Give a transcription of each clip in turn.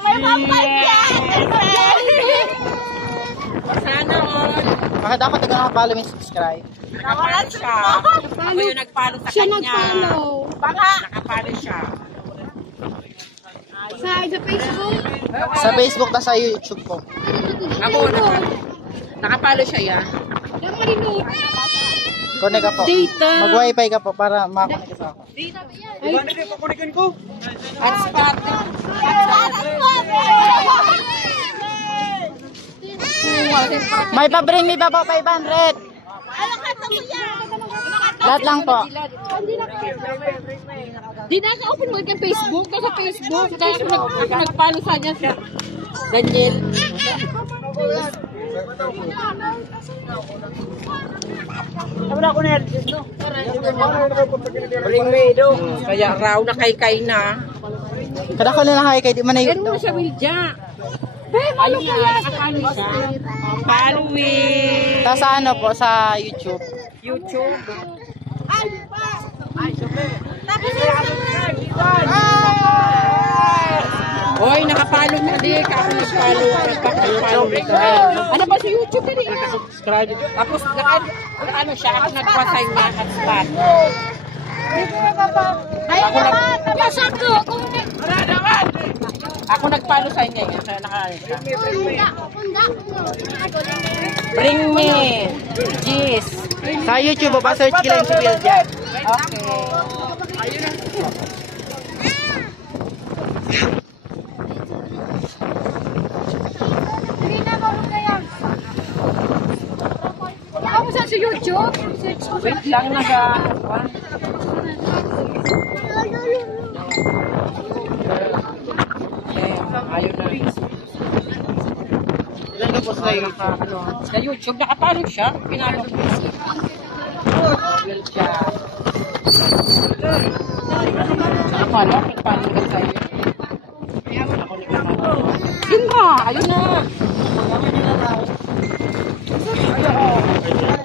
May pampalyan! Sana all. Bakit ako taga-follow and subscribe? Nakapalo siya. Ako yung nagpalo sa Siya kanya. nagpalo. Nakapalo siya. Sa Facebook? Sa Facebook na sa YouTube po. Ako, nakapalo siya yan. Yung marinod. Connect ka po. Data. Mag-wifi ka po para makakonect ka sa ako. Hotspot. May pa-bring me pa po 500. Lahat lang po. Di na ka-open mo kay Facebook. Sa Facebook. Tapos nagpalo sa niya siya. Daniel. Bring me do. Kaya raw nakay-kay na. Kada ko na kay di man na Yan mo siya, Wilja. Ayun nga, nakapalo siya. Following. sa ano po sa YouTube. YouTube. Hoy, nakapalo na di. Ako nagpalo. Nagpapalo rin. Ano ba sa YouTube din? Subscribe. Tapos, ano siya? Ako nagpasay na hotspot. Ako nagpalo sa inyo. Bring me. Jeez. Sa YouTube po, pa-search ka lang si Will dyan. Okay. Ako sa YouTube? Wait lang naga. Ayun na. Ilan ka po sa YouTube? Sa YouTube, nakapalo siya. Pinalo ko. Siya. Nakapalo? Pinapalo ka sa'yo. Yun ba? Ayun na.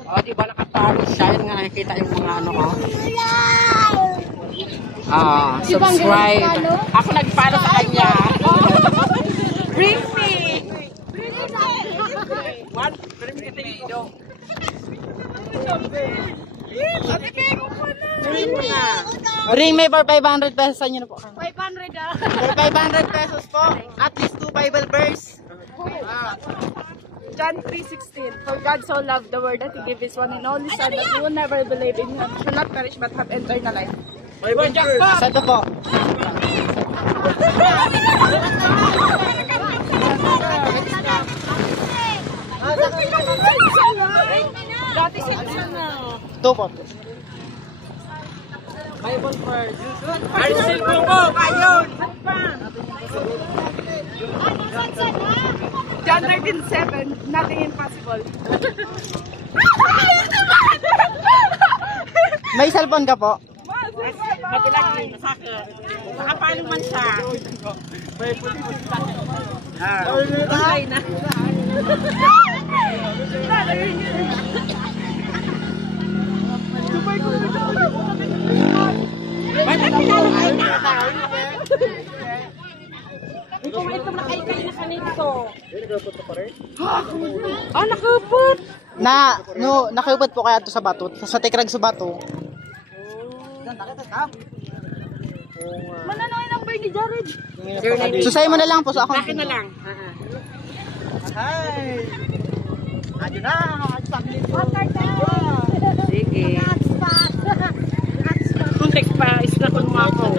O, diba nakapalo siya? Yun nga nakikita yung mga ano ko. Subscribe. Ako nagpalo sa kanya. Bring me. What? Bring me. Bring me na. Bring me for 500 pesos sa inyo na po. 500 For 500 pesos po, at least 2 Bible verse. John 3:16. For God so loved the world that He gave His one and only Son, that He will never believe in Him, should not perish but have eternal life. Sa ito po. Dati citizen na. Ito po. Bible verse. Arsil ko po, ayun. John 13:7. Nothing impossible. May cellphone ka po? Matilag din, masaka. Nakapalo man siya. Kulay na. Ba't ang pinalo kayo na? Ito na kayo na kanito. Nakapot. Nakiupad po kaya ito sa bato. Sa tikrag sa bato. Mananong yung number ni Jared. Susay mo na lang po sa ako. Akin na lang. Hi! Adyo na! Sige. Kung text pa, isnapon mo ako.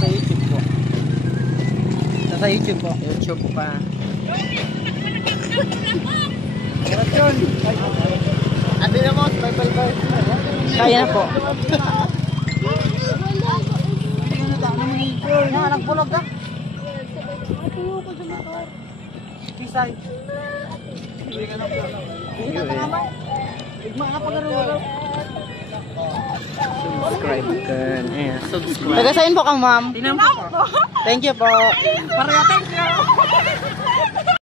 Sa YouTube po. Sa YouTube po. YouTube pa. Ate na mo, Bible verse. Kaya na po. Nagpulog ka? Kisay. Hindi ka na po. Subscribe ka. Ayan, subscribe. Tagasayin po ka, ma'am. Tinan mo po. Thank you po. Pareho, thank you.